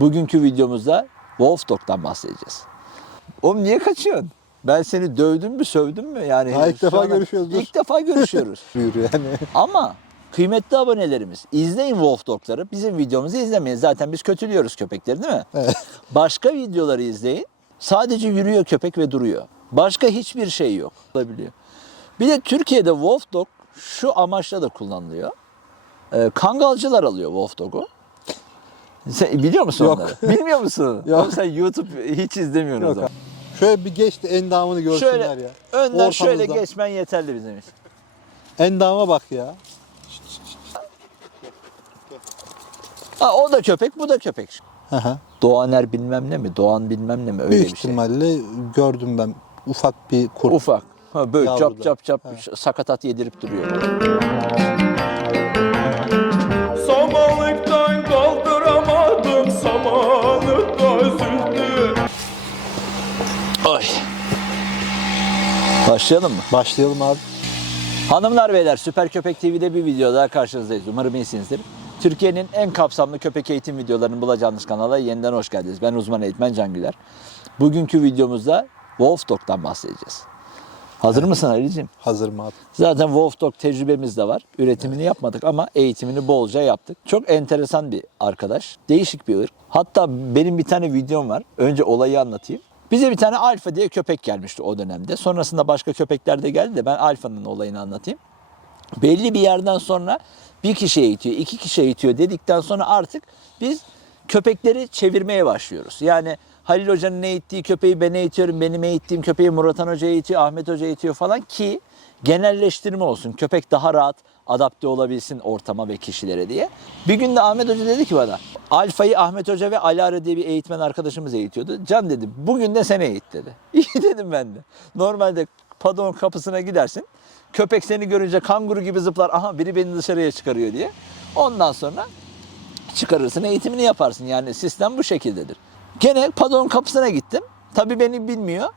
Bugünkü videomuzda Wolf Dog'dan bahsedeceğiz. Oğlum niye kaçıyorsun? Ben seni dövdüm mü sövdüm mü? Yani Ha, ilk defa görüşüyoruz. İlk defa görüşüyoruz. Yani. Ama kıymetli abonelerimiz izleyin Wolf Dog'ları. Bizim videomuzu izlemeyin. Zaten biz kötülüyoruz köpekleri değil mi? Evet. Başka videoları izleyin. Sadece yürüyor köpek ve duruyor. Başka hiçbir şey yok. Olabiliyor. Bir de Türkiye'de Wolf Dog şu amaçla da kullanılıyor. Ee, kangalcılar alıyor Wolf Dog'u. Sen biliyor musun Yok. onları? Bilmiyor musun? Yok. Oğlum sen YouTube hiç izlemiyorsun o Yok zaman. Şöyle bir geç de endamını görsünler Şöyle ya. önden şöyle Ortamızda. geçmen yeterli bizim için. Endama bak ya. Ha, o da köpek, bu da köpek. Hı hı. Doğaner bilmem ne mi? Doğan bilmem ne mi? Öyle Büyük bir şey. ihtimalle gördüm ben ufak bir kurt. Ufak. Ha, böyle cap Yavruda. cap cap sakatat yedirip duruyor. Ay. Başlayalım mı? Başlayalım abi. Hanımlar beyler Süper Köpek TV'de bir video daha karşınızdayız. Umarım iyisinizdir. Türkiye'nin en kapsamlı köpek eğitim videolarını bulacağınız kanala yeniden hoş geldiniz. Ben uzman eğitmen Can Güler. Bugünkü videomuzda Wolf Dog'dan bahsedeceğiz. Hazır mısın Ali'ciğim? Hazırım abi. Zaten Wolf Dog tecrübemiz de var. Üretimini yapmadık ama eğitimini bolca yaptık. Çok enteresan bir arkadaş. Değişik bir ırk. Hatta benim bir tane videom var. Önce olayı anlatayım. Bize bir tane Alfa diye köpek gelmişti o dönemde. Sonrasında başka köpekler de geldi de ben Alfa'nın olayını anlatayım. Belli bir yerden sonra bir kişi eğitiyor, iki kişi eğitiyor dedikten sonra artık biz köpekleri çevirmeye başlıyoruz. Yani Halil Hoca'nın eğittiği köpeği ben eğitiyorum, benim eğittiğim köpeği Muratan Hoca eğitiyor, Ahmet Hoca eğitiyor falan ki genelleştirme olsun. Köpek daha rahat adapte olabilsin ortama ve kişilere diye. Bir gün de Ahmet Hoca dedi ki bana, Alfa'yı Ahmet Hoca ve Alara diye bir eğitmen arkadaşımız eğitiyordu. Can dedi, bugün de sen eğit dedi. İyi dedim ben de. Normalde padon kapısına gidersin. Köpek seni görünce kanguru gibi zıplar. Aha biri beni dışarıya çıkarıyor diye. Ondan sonra çıkarırsın, eğitimini yaparsın. Yani sistem bu şekildedir. Gene padon kapısına gittim. Tabii beni bilmiyor.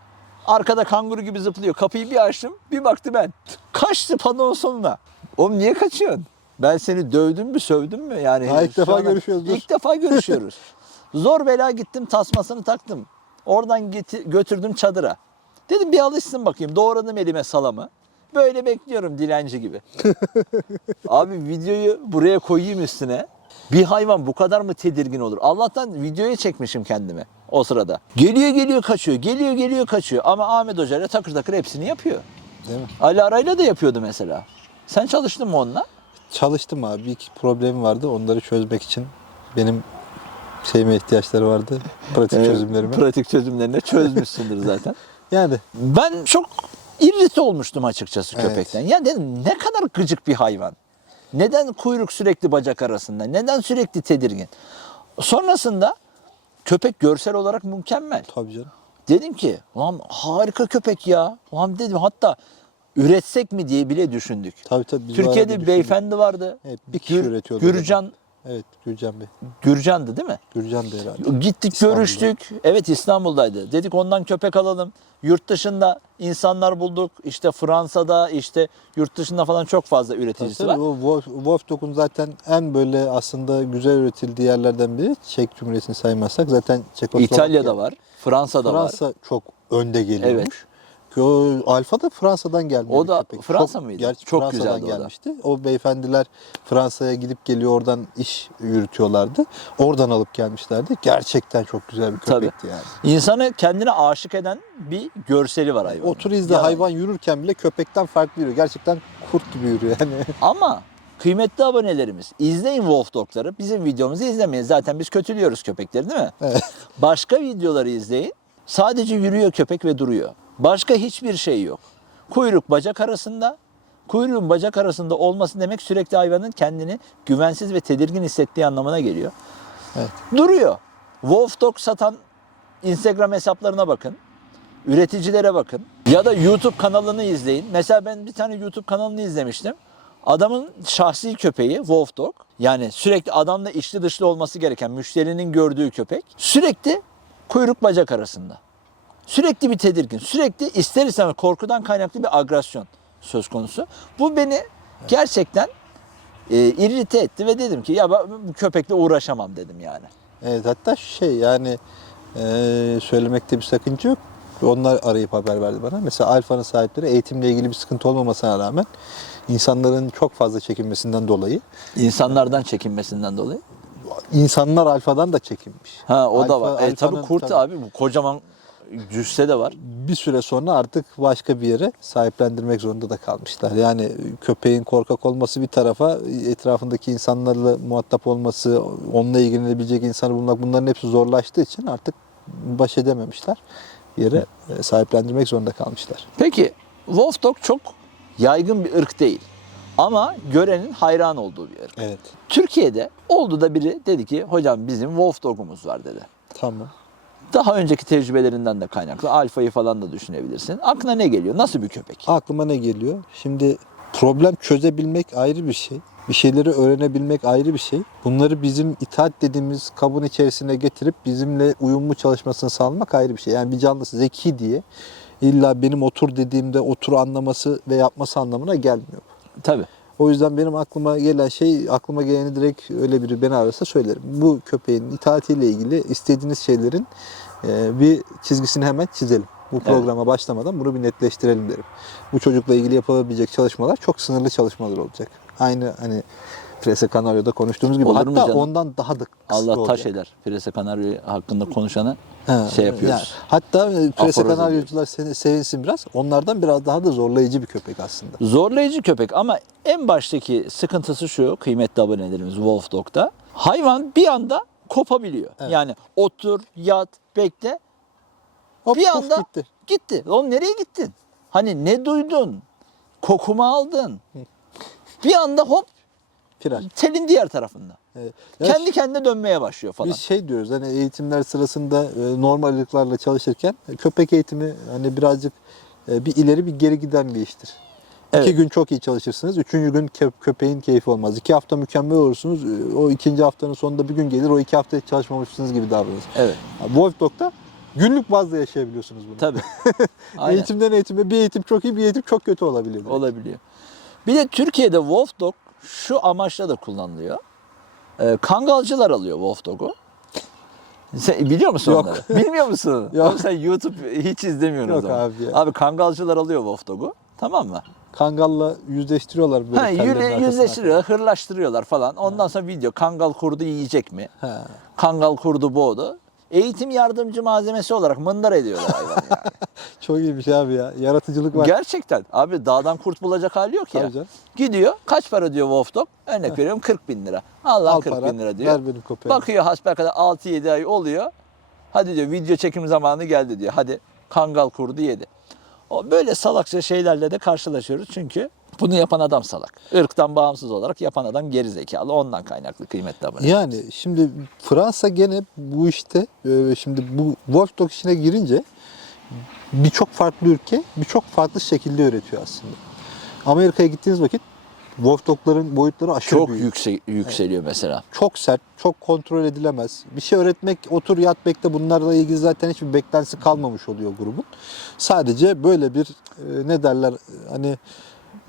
Arkada kanguru gibi zıplıyor. Kapıyı bir açtım, bir baktı ben. Kaçtı padon sonuna. Oğlum niye kaçıyorsun? Ben seni dövdüm mü, sövdüm mü? Yani Ha, ilk defa görüşüyoruz, dur. İlk defa görüşüyoruz. Zor bela gittim, tasmasını taktım. Oradan geti- götürdüm çadıra. Dedim bir alışsın bakayım. Doğradım elime salamı. Böyle bekliyorum dilenci gibi. Abi videoyu buraya koyayım üstüne. Bir hayvan bu kadar mı tedirgin olur? Allah'tan videoya çekmişim kendimi o sırada. Geliyor geliyor kaçıyor, geliyor geliyor kaçıyor. Ama Ahmet Hoca ile takır takır hepsini yapıyor. Değil mi? Ali Aray'la da yapıyordu mesela. Sen çalıştın mı onunla? Çalıştım abi. Bir iki problemim vardı. Onları çözmek için benim şeyime ihtiyaçları vardı. Pratik Evet, çözümlerime. Pratik çözümlerini çözmüşsündür zaten. yani Ben çok irrite olmuştum açıkçası Evet. köpekten. Ya dedim ne kadar gıcık bir hayvan. Neden kuyruk sürekli bacak arasında? Neden sürekli tedirgin? Sonrasında köpek görsel olarak mükemmel. tabii canım. Dedim ki lan harika köpek ya. Lan dedim hatta üretsek mi diye bile düşündük. Tabii tabii. biz Türkiye'de bir beyefendi vardı. Evet, bir kişi üretiyordu Gürcan, Evet Gürcan Bey. Gürcan'dı değil mi? Gürcan da herhalde. Gittik İstanbul'da. görüştük. Evet İstanbul'daydı. Dedik ondan köpek alalım. Yurt dışında insanlar bulduk. İşte Fransa'da işte yurt dışında falan çok fazla Tabii üreticisi tabii, var. o Wolf, Wolf Dog'un zaten en böyle aslında güzel üretildiği yerlerden biri Çek Cumhuriyeti'ni saymazsak zaten Çekoslovakya. İtalya'da var. Fransa'da var. Fransa çok önde geliyormuş. O Alfa da Fransa'dan gelmiş. O da köpek. Fransa Çok- mıydı? Gerçi Çok Fransa'dan güzeldi o gelmişti. O beyefendiler Fransa'ya gidip geliyor oradan iş yürütüyorlardı. Oradan alıp gelmişlerdi. Gerçekten çok güzel bir Tabii. köpekti yani. İnsanı kendine aşık eden bir görseli var hayvanın. Otur izle Yalan. hayvan yürürken bile köpekten farklı yürüyor. Gerçekten kurt gibi yürüyor yani. Ama kıymetli abonelerimiz izleyin Wolf Dog'ları. Bizim videomuzu izlemeyin. Zaten biz kötülüyoruz köpekleri değil mi? Evet. Başka videoları izleyin. Sadece yürüyor köpek ve duruyor. Başka hiçbir şey yok. Kuyruk bacak arasında. Kuyruğun bacak arasında olması demek sürekli hayvanın kendini güvensiz ve tedirgin hissettiği anlamına geliyor. Evet. Duruyor. Wolf Dog satan Instagram hesaplarına bakın. Üreticilere bakın. Ya da YouTube kanalını izleyin. Mesela ben bir tane YouTube kanalını izlemiştim. Adamın şahsi köpeği Wolf Dog. Yani sürekli adamla içli dışlı olması gereken müşterinin gördüğü köpek. Sürekli kuyruk bacak arasında. Sürekli bir tedirgin. Sürekli ister istemez korkudan kaynaklı bir agresyon söz konusu. Bu beni gerçekten e, irrite etti ve dedim ki ya ben bu köpekle uğraşamam dedim yani. Evet hatta şey yani e, söylemekte bir sakınca yok. Onlar arayıp haber verdi bana. Mesela Alfa'nın sahipleri eğitimle ilgili bir sıkıntı olmamasına rağmen insanların çok fazla çekinmesinden dolayı İnsanlardan çekinmesinden dolayı. insanlar Alfa'dan da çekinmiş. Ha o da Alfa- var. E tabii kurt tabii abi bu kocaman cüsse de var. bir süre sonra artık başka bir yere sahiplendirmek zorunda da kalmışlar. Yani köpeğin korkak olması bir tarafa etrafındaki insanlarla muhatap olması, onunla ilgilenebilecek insanı bulmak bunların hepsi zorlaştığı için artık baş edememişler. Yere e, sahiplendirmek zorunda kalmışlar. Peki Wolf Dog çok yaygın bir ırk değil. Ama görenin hayran olduğu bir ırk. Evet. Türkiye'de oldu da biri dedi ki hocam bizim Wolf Dog'umuz var dedi. Tamam. Daha önceki tecrübelerinden de kaynaklı alfayı falan da düşünebilirsin. Aklına ne geliyor? Nasıl bir köpek? Aklıma ne geliyor? Şimdi problem çözebilmek ayrı bir şey. Bir şeyleri öğrenebilmek ayrı bir şey. Bunları bizim itaat dediğimiz kabın içerisine getirip bizimle uyumlu çalışmasını sağlamak ayrı bir şey. Yani bir canlısı zeki diye illa benim otur dediğimde otur anlaması ve yapması anlamına gelmiyor. Tabii. O yüzden benim aklıma gelen şey, aklıma geleni direkt öyle biri beni arasa söylerim. Bu köpeğin itaatiyle ilgili istediğiniz şeylerin bir çizgisini hemen çizelim. Bu programa başlamadan bunu bir netleştirelim derim. Bu çocukla ilgili yapılabilecek çalışmalar çok sınırlı çalışmalar olacak. Aynı hani Prese Kanaryo'da konuştuğumuz gibi. Olur Hatta canım? ondan daha da Allah taş olacak. eder. Prese Kanaryo hakkında konuşanı Ha, şey yapıyoruz. yani hatta e, Prese Aforoz Kanaryocular seni sevinsin biraz. Onlardan biraz daha da zorlayıcı bir köpek aslında. Zorlayıcı köpek ama en baştaki sıkıntısı şu kıymetli abonelerimiz Wolf Dog'da. Hayvan bir anda kopabiliyor. Evet. Yani otur, yat, bekle. Hop, bir anda gitti. gitti. Oğlum nereye gittin? Hani ne duydun? Kokumu aldın. Bir anda hop Pirar. telin diğer tarafında. Evet. Ya Kendi kendine dönmeye başlıyor falan. Biz şey diyoruz hani eğitimler sırasında e, normal ırklarla çalışırken e, köpek eğitimi hani birazcık e, bir ileri bir geri giden bir iştir. Evet. İki gün çok iyi çalışırsınız. Üçüncü gün kö- köpeğin keyfi olmaz. İki hafta mükemmel olursunuz. e, O ikinci haftanın sonunda bir gün gelir. O iki hafta hiç çalışmamışsınız gibi davranırsınız. Evet. Wolf Dog'da günlük bazda yaşayabiliyorsunuz bunu. Tabii. Eğitimden eğitime bir eğitim çok iyi bir eğitim çok kötü olabiliyor. Olabiliyor. Bir de Türkiye'de Wolf Dog şu amaçla da kullanılıyor. Ee, kangalcılar alıyor Wolf Dog'u. Sen biliyor musun Yok. onları? Bilmiyor musun? Yok. Oğlum sen YouTube hiç izlemiyorsun o Yok zaman. abi ya. Abi kangalcılar alıyor Wolf Dog'u. Tamam mı? Kangalla yüzleştiriyorlar böyle. Ha, yüle, yüzleştiriyor, hırlaştırıyorlar falan. Ondan sonra video kangal kurdu yiyecek mi? Ha. Kangal kurdu boğdu. Eğitim yardımcı malzemesi olarak mındar ediyorlar hayvanı yani. Çok iyi bir şey abi ya. Yaratıcılık var. Gerçekten. Abi dağdan kurt bulacak hali yok ya. Canım. Gidiyor. Kaç para diyor Wolf Dog? Örnek veriyorum 40 bin lira. Allah Al 40 para, bin lira diyor. ver benim köpeğe. Bakıyor hasbelkader 6-7 ay oluyor. Hadi diyor video çekim zamanı geldi diyor. Hadi kangal kurdu yedi. O böyle salakça şeylerle de karşılaşıyoruz çünkü bunu yapan adam salak. Irktan bağımsız olarak yapan adam geri zekalı. Ondan kaynaklı kıymetli abone. Yani şimdi Fransa gene bu işte e, şimdi bu Wolf Dog işine girince birçok farklı ülke birçok farklı şekilde üretiyor aslında. Amerika'ya gittiğiniz vakit Wolf Dog'ların boyutları aşırı Çok büyük. yükse- yükseliyor mesela. Çok sert, çok kontrol edilemez. Bir şey öğretmek, otur yat bekle bunlarla ilgili zaten hiçbir beklentisi kalmamış oluyor grubun. Sadece böyle bir e, ne derler hani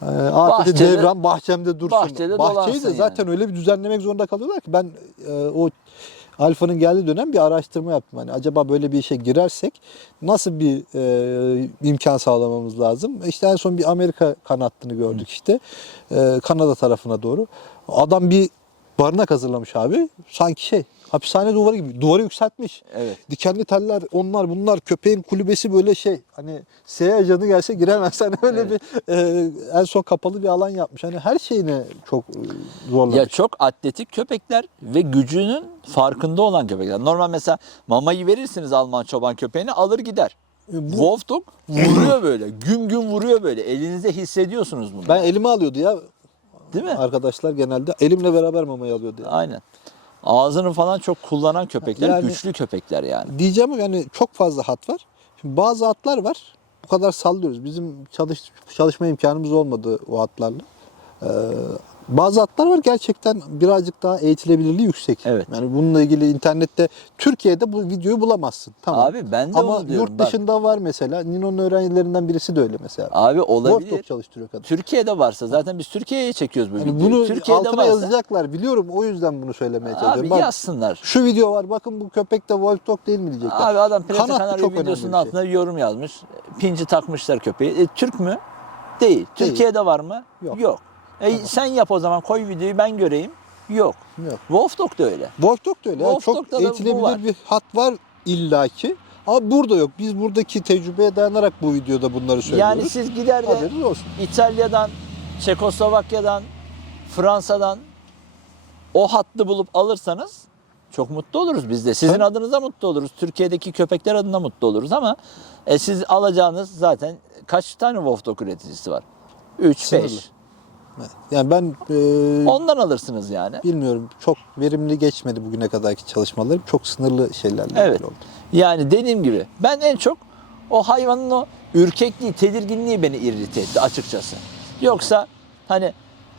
e, Bahçede- devran bahçemde dursun. bahçede Bahçeyi de yani. zaten öyle bir düzenlemek zorunda kalıyorlar ki ben e, o Alfa'nın geldiği dönem bir araştırma yaptım. Hani acaba böyle bir işe girersek nasıl bir e, imkan sağlamamız lazım? İşte en son bir Amerika kanattını gördük işte. E, Kanada tarafına doğru. Adam bir barınak hazırlamış abi. Sanki şey hapishane duvarı gibi. Duvarı yükseltmiş. Evet. Dikenli teller onlar bunlar köpeğin kulübesi böyle şey hani seyir ajanı gelse giremez. Hani öyle Evet. bir e, en son kapalı bir alan yapmış. Hani her şeyine çok e, zorlamış. Ya çok atletik köpekler ve gücünün farkında olan köpekler. Normal mesela mamayı verirsiniz Alman çoban köpeğine alır gider. E, bu- Wolf Dog vuruyor böyle. Güm güm vuruyor böyle. Elinizde hissediyorsunuz bunu. Ben elime alıyordu ya. Değil mi? Arkadaşlar genelde elimle beraber mamayı alıyordu. Yani. Aynen. Ağzını falan çok kullanan köpekler, Yani- güçlü köpekler yani. Diyeceğim yani çok fazla hat var. Şimdi bazı atlar var. Bu kadar sallıyoruz. Bizim çalış, çalışma imkanımız olmadı o atlarla. Ee, Bazı atlar var gerçekten birazcık daha eğitilebilirliği yüksek. Evet. Yani bununla ilgili internette Türkiye'de bu videoyu bulamazsın. Tamam. Abi ben de Ama onu diyorum. yurt Bak, dışında var mesela. Nino'nun öğrencilerinden birisi de öyle mesela. abi Workshop olabilir. çalıştırıyor kadın. Türkiye'de varsa zaten biz Türkiye'ye çekiyoruz bu Yani videoyu. bunu Türkiye'de altına varsa, yazacaklar biliyorum o yüzden bunu söylemeye çalışıyorum. Abi Bak, yazsınlar. şu video var bakın bu köpek de Wolf Dog değil mi diyecekler. Abi adam Kanat Kanarya videosunun şey. altına bir yorum yazmış. Pinci takmışlar köpeği. E, Türk mü? Değil. Türkiye'de var mı? Yok. E, sen yap o zaman koy videoyu ben göreyim. Yok. Yok. Wolf Dog da öyle. Wolf Dog da öyle. Wolf yani çok eğitilebilir bir hat var illaki. Ama burada yok. Biz buradaki tecrübeye dayanarak bu videoda bunları söylüyoruz. Yani siz gider de İtalya'dan, Çekoslovakya'dan, Fransa'dan o hattı bulup alırsanız çok mutlu oluruz biz de. Sizin Tabii. adınıza mutlu oluruz. Türkiye'deki köpekler adına mutlu oluruz ama e, siz alacağınız zaten kaç tane Wolf Dog üreticisi var? 3 5 yani ben e, ondan alırsınız yani. Bilmiyorum. Çok verimli geçmedi bugüne kadarki çalışmalarım. Çok sınırlı şeylerle evet. oldu. Yani dediğim gibi ben en çok o hayvanın o ürkekliği, tedirginliği beni irrite etti açıkçası. Yoksa hani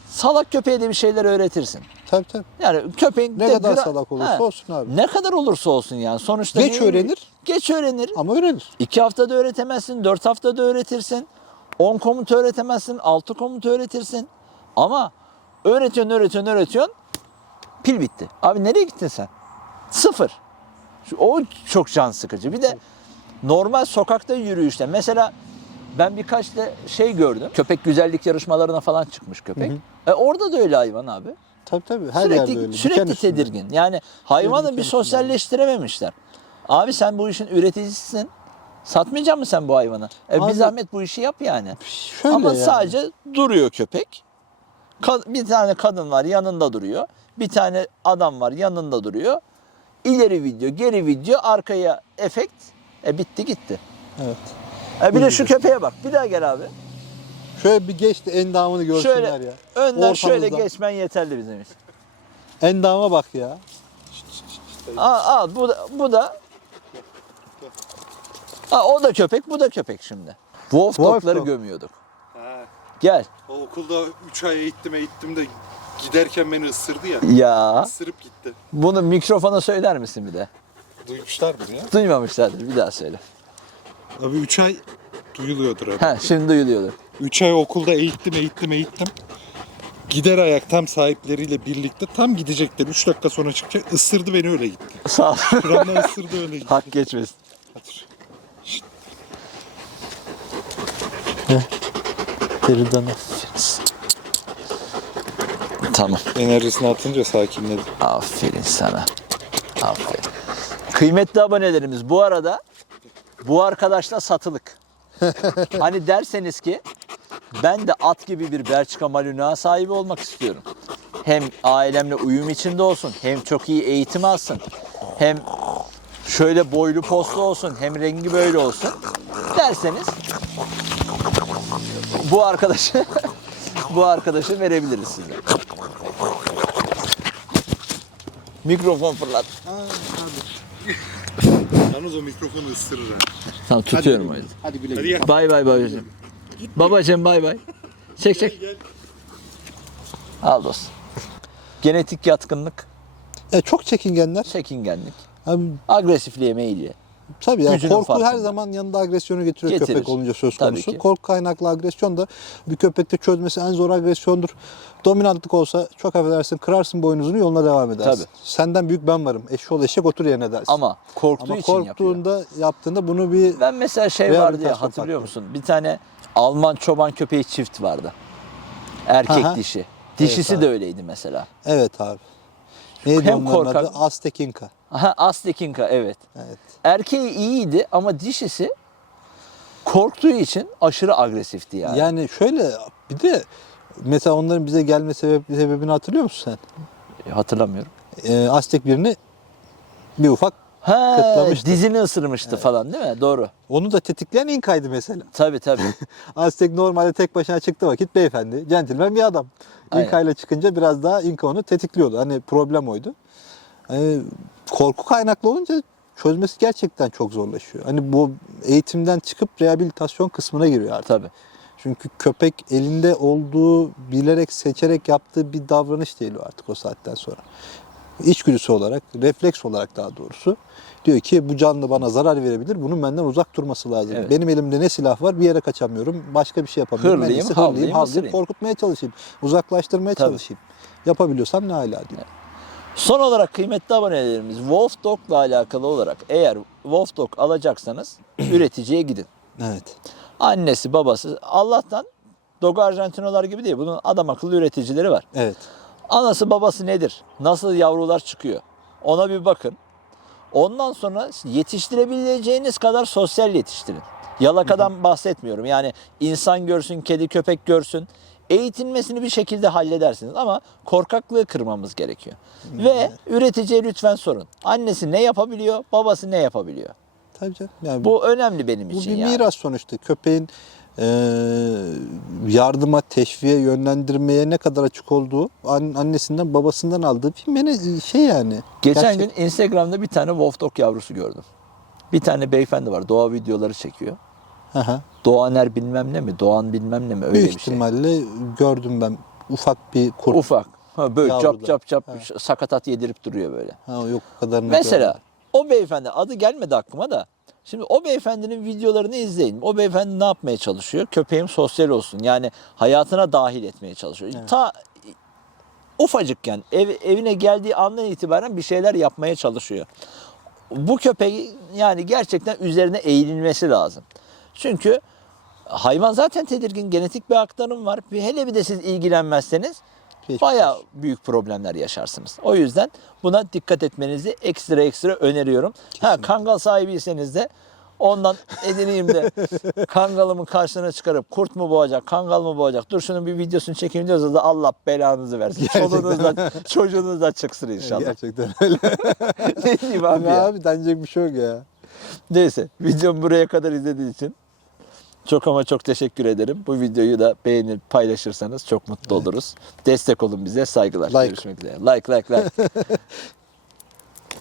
salak köpeğe de bir şeyler öğretirsin. Tabii tabii. Yani köpeğin ne de kadar gra- salak olursa ha, olsun abi. Ne kadar olursa olsun yani sonuçta. Geç ne, öğrenir. Geç öğrenir. Ama öğrenir. İki haftada öğretemezsin, dört haftada öğretirsin. On komuta öğretemezsin, altı komuta öğretirsin. Ama öğretiyorsun, öğretiyorsun, öğretiyorsun. Pil bitti. Abi nereye gittin sen? Sıfır. O çok can sıkıcı. Bir de normal sokakta yürüyüşte. Mesela ben birkaç da şey gördüm. Köpek güzellik yarışmalarına falan çıkmış köpek. E orada da öyle hayvan abi. Tabii tabii. Her yerde sürekli öyle. sürekli Diken üstünde. tedirgin. Yani hayvanı diken bir sosyalleştirememişler. Abi sen bu işin üreticisisin. Satmayacak mısın sen bu hayvanı? E bir Abi- zahmet bu işi yap yani. Şöyle Ama yani. sadece duruyor köpek. Bir tane kadın var yanında duruyor. Bir tane adam var yanında duruyor. İleri video, geri video, arkaya efekt. E bitti gitti. Evet. E bir de şu köpeğe bak. Bir daha gel abi. Şöyle bir geç de endamını görsünler Şöyle ya. önden şöyle Ortamızda. geçmen yeterli bizim için. Endama bak ya. Al, al bu da, bu da Aa, o da köpek, bu da köpek şimdi. Wolf Wolf dogları dog. gömüyorduk. Gel. o okulda 3 ay eğittim eğittim de giderken beni ısırdı ya. Ya. Isırıp gitti. Bunu mikrofona söyler misin bir de? Duymuşlardır ya. Duymamışlardır. Bir daha söyle. Abi 3 ay duyuluyordur abi. Ha, şimdi duyuluyordur. 3 ay okulda eğittim eğittim eğittim. Gider ayak tam sahipleriyle birlikte tam gidecekler. 3 dakika sonra çıkacak. Isırdı beni öyle gitti. Sağ ol. Şuramdan ısırdı öyle gitti. Hak geçmesin. Otur. Deriden Tamam. Enerjisini atınca sakinledi. Aferin sana. Aferin. Kıymetli abonelerimiz bu arada bu arkadaşla satılık. hani derseniz ki ben de at gibi bir Belçika Malinois sahibi olmak istiyorum. Hem ailemle uyum içinde olsun, hem çok iyi eğitim alsın, hem şöyle boylu postlu olsun, hem rengi böyle olsun derseniz bu arkadaşı bu arkadaşı verebiliriz size. Mikrofon fırlat. Yalnız o mikrofonu ısırır ha. Tamam tutuyorum o yüzden. Hadi güle Hadi gel. Bay bay babacığım. Babacığım bay bay. Çek çek. Gel. Al dostum. Genetik yatkınlık, Ya çok çekingenler. çekingenlik, Abi, agresifliğe meyilli. Tabii ya korku her farkında. zaman yanında agresyonu getiriyor Getirir. köpek olunca söz konusu. Korku kaynaklı agresyon da bir köpekte çözmesi en zor agresyondur. Dominantlık olsa çok affedersin kırarsın boynuzunu yoluna devam edersin. Tabii. Senden büyük ben varım. Eşşoğlu eşek otur yerine dersin. Ama korktuğu Ama için yapıyor. korktuğunda yaptığında bunu bir Ben mesela şey vardı ya hatırlıyor faktörü. musun? Bir tane Alman çoban köpeği çift vardı. Erkek Aha. dişi. Dişisi Evet de abi. öyleydi mesela. evet abi. Neydi Hem onların korkak- adı? Aztekinka. Aha Aztekinka evet. Evet. Erkeği iyiydi ama dişisi korktuğu için aşırı agresifti yani. Yani şöyle bir de mesela onların bize gelme sebep, sebebini hatırlıyor musun sen? Hatırlamıyorum. Ee, Aztek birini bir ufak Ha, Kıtlamıştı. dizini ısırmıştı falan değil mi? Doğru. onu da tetikleyen İnka'ydı mesela. Tabii tabii. Aztek normalde tek başına çıktığı vakit beyefendi, centilmen bir adam. İnka ile çıkınca biraz daha İnka onu tetikliyordu. Hani problem oydu. Hani korku kaynaklı olunca çözmesi gerçekten çok zorlaşıyor. Hani bu eğitimden çıkıp rehabilitasyon kısmına giriyor artık. tabii. Çünkü köpek elinde olduğu bilerek seçerek yaptığı bir davranış değil o artık o saatten sonra. İçgüdüsü olarak, refleks olarak daha doğrusu diyor ki bu canlı bana zarar verebilir. Bunun benden uzak durması lazım. Evet. Benim elimde ne silah var bir yere kaçamıyorum. Başka bir şey yapamıyorum. Hırlayayım, havlayayım, hırlayayım, havlayayım, ısırayım. korkutmaya çalışayım. Uzaklaştırmaya Tabii. çalışayım. Yapabiliyorsam ne hala diyor. Son olarak kıymetli abonelerimiz Wolf Dog'la alakalı olarak eğer Wolf Dog alacaksanız üreticiye gidin. Evet. Annesi babası Allah'tan Dog Argentinolar gibi değil. Bunun adam akıllı üreticileri var. Evet. Anası babası nedir? Nasıl yavrular çıkıyor? Ona bir bakın. Ondan sonra yetiştirebileceğiniz kadar sosyal yetiştirin. Yalakadan bahsetmiyorum. Yani insan görsün, kedi köpek görsün. Eğitilmesini bir şekilde halledersiniz ama korkaklığı kırmamız gerekiyor. Ve üreticiye lütfen sorun. Annesi ne yapabiliyor, babası ne yapabiliyor? Tabii canım. Yani Bu önemli benim Bu için bir yani. miras sonuçta. Köpeğin e, yardıma, teşviğe, yönlendirmeye ne kadar açık olduğu an- annesinden, babasından aldığı bir mene, şey yani. Geçen Gerçek- gün Instagram'da bir tane Wolf Dog yavrusu gördüm. Bir tane beyefendi var. Doğa videoları çekiyor. Doğaner bilmem ne mi? Doğan bilmem ne mi? Öyle Büyük bir şey. ihtimalle gördüm ben. Ufak bir kurt. Ufak. Ha, böyle Yavruda. cap cap cap sakatat yedirip duruyor böyle. Ha, yok o kadarını Mesela görmedim. o beyefendi adı gelmedi aklıma da. Şimdi o beyefendinin videolarını izleyin. O beyefendi ne yapmaya çalışıyor? Köpeğim sosyal olsun. Yani hayatına dahil etmeye çalışıyor. Ta ufacıkken ev, evine geldiği andan itibaren bir şeyler yapmaya çalışıyor. Bu köpeği yani gerçekten üzerine eğilinmesi lazım. Çünkü hayvan zaten tedirgin, genetik bir aktarım var. Hele bir de siz ilgilenmezseniz Geçmiş bayağı büyük problemler yaşarsınız. O yüzden buna dikkat etmenizi ekstra ekstra öneriyorum. Ha kangal sahibiyseniz de ondan edineyim de kangalımın karşısına çıkarıp kurt mu boğacak, kangal mı boğacak? Dur şunun bir videosunu çekeyim diyorsanız da Allah belanızı versin. Çoluğunuzla, çocuğunuzla çıksın inşallah. Gerçekten öyle. ne diyeyim abi ya? abi denecek bir şey yok ya. Neyse videomu buraya kadar izlediğiniz için çok ama çok teşekkür ederim. Bu videoyu da beğenir paylaşırsanız çok mutlu oluruz. Destek olun bize. Saygılar. Like. Görüşmek üzere. Like like like.